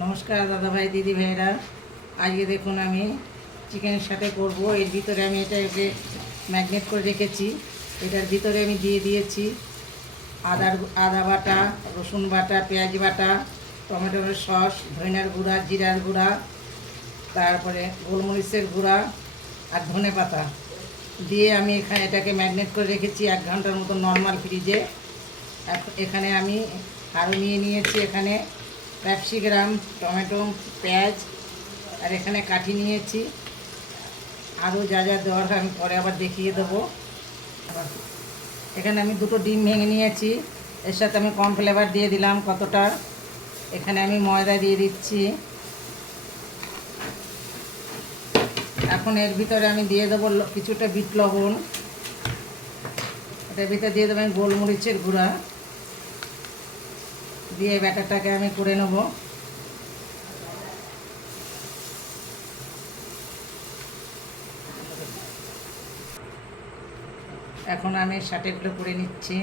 নমস্কার দাদা ভাই দিদি ভাইরা। আজকে দেখুন আমি চিকেনের সাথে করব। এর ভিতরে আমি এটাকে ম্যাগনেট করে রেখেছি। এটার ভিতরে আমি দিয়ে দিয়েছি আদা বাটা, রসুন বাটা, পেঁয়াজ বাটা, টমেটোর সস, ধনিয়ার গুঁড়া, জিরার গুঁড়া, তারপরে গোলমরিচের গুঁড়া আর ধনে পাতা দিয়ে আমি এটাকে ম্যাগনেট করে রেখেছি 1 ঘন্টার মতো নর্মাল ফ্রিজে। এখানে আমি আরও নিয়ে নিয়েছি এখানে ক্যাপসিকাম, টমেটো, পেঁয়াজ, আর এখানে কাঠি নিয়েছি। আরও যা যা দেওয়ার আমি পরে আবার দেখিয়ে দেবো। এখানে আমি 2টো ডিম ভেঙে নিয়েছি। এর সাথে আমি কর্নফ্লেভার দিয়ে দিলাম কতটা। এখানে আমি ময়দা দিয়ে দিচ্ছি। এখন এর ভিতরে আমি দিয়ে দেবো কিছুটা বিট লবণ। এটার ভিতরে দিয়ে দেবো আমি গোলমরিচের গুঁড়া দিয়ে ব্যাটারটাকে আমি করে নেব। এখন আমি সাটেগুলো করে নিচ্ছি,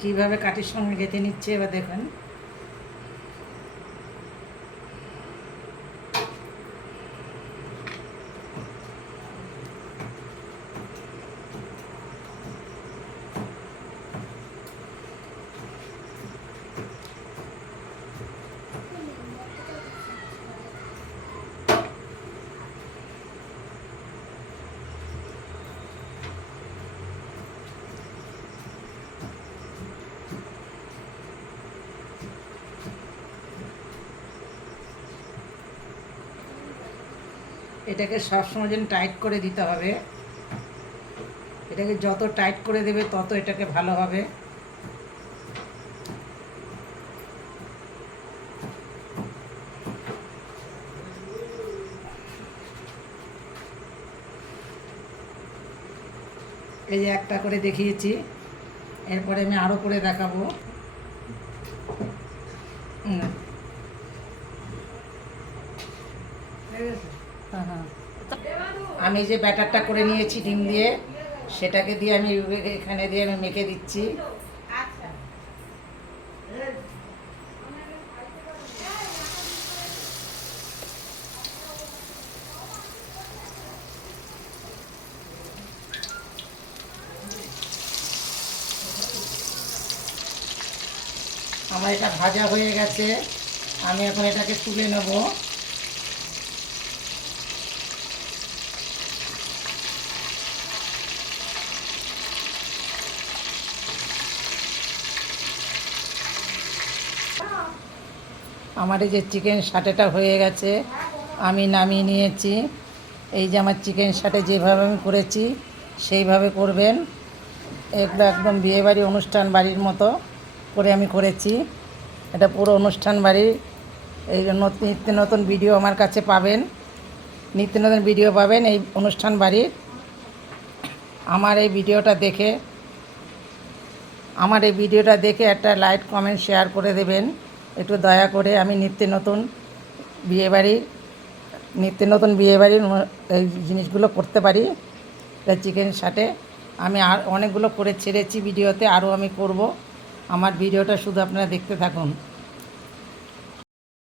কীভাবে কাঠির সঙ্গে গেঁথে নিচ্ছে এবার দেখুন। এটাকে সবসময় যেন টাইট করে দিতে হবে। এটাকে যত টাইট করে দেবে তত এটাকে ভালো হবে। এই যে একটা করে দেখিয়েছি, এরপরে আমি আরও করে দেখাবো। আমি যে ব্যাটারটা করে নিয়েছি ডিম দিয়ে, সেটাকে দিয়ে আমি এখানে দিয়ে আমি মেখে দিচ্ছি। আমার এটা ভাজা হয়ে গেছে, আমি এখন এটাকে তুলে নেব। আমার এই যে চিকেন সাটেটা হয়ে গেছে, আমি নামিয়ে নিয়েছি। এই যে আমার চিকেন সাটে যেভাবে আমি করেছি সেইভাবে করবেন। এগুলো একদম বিয়েবাড়ি অনুষ্ঠান বাড়ির মতো করে আমি করেছি। এটা পুরো অনুষ্ঠান বাড়ির এই নিত্য নতুন ভিডিও আমার কাছে পাবেন, নিত্য নতুন ভিডিও পাবেন এই অনুষ্ঠান বাড়ির। আমার এই ভিডিওটা দেখে একটা লাইক, কমেন্ট, শেয়ার করে দেবেন একটু দয়া করে। আমি নিত্য নতুন বিয়েবাড়ির এই জিনিসগুলো করতে পারি। চিকেন সাথে আমি আর অনেকগুলো করে ছেড়েছি ভিডিওতে, আরও আমি করব। আমার ভিডিওটা শুধু আপনারা দেখতে থাকুন।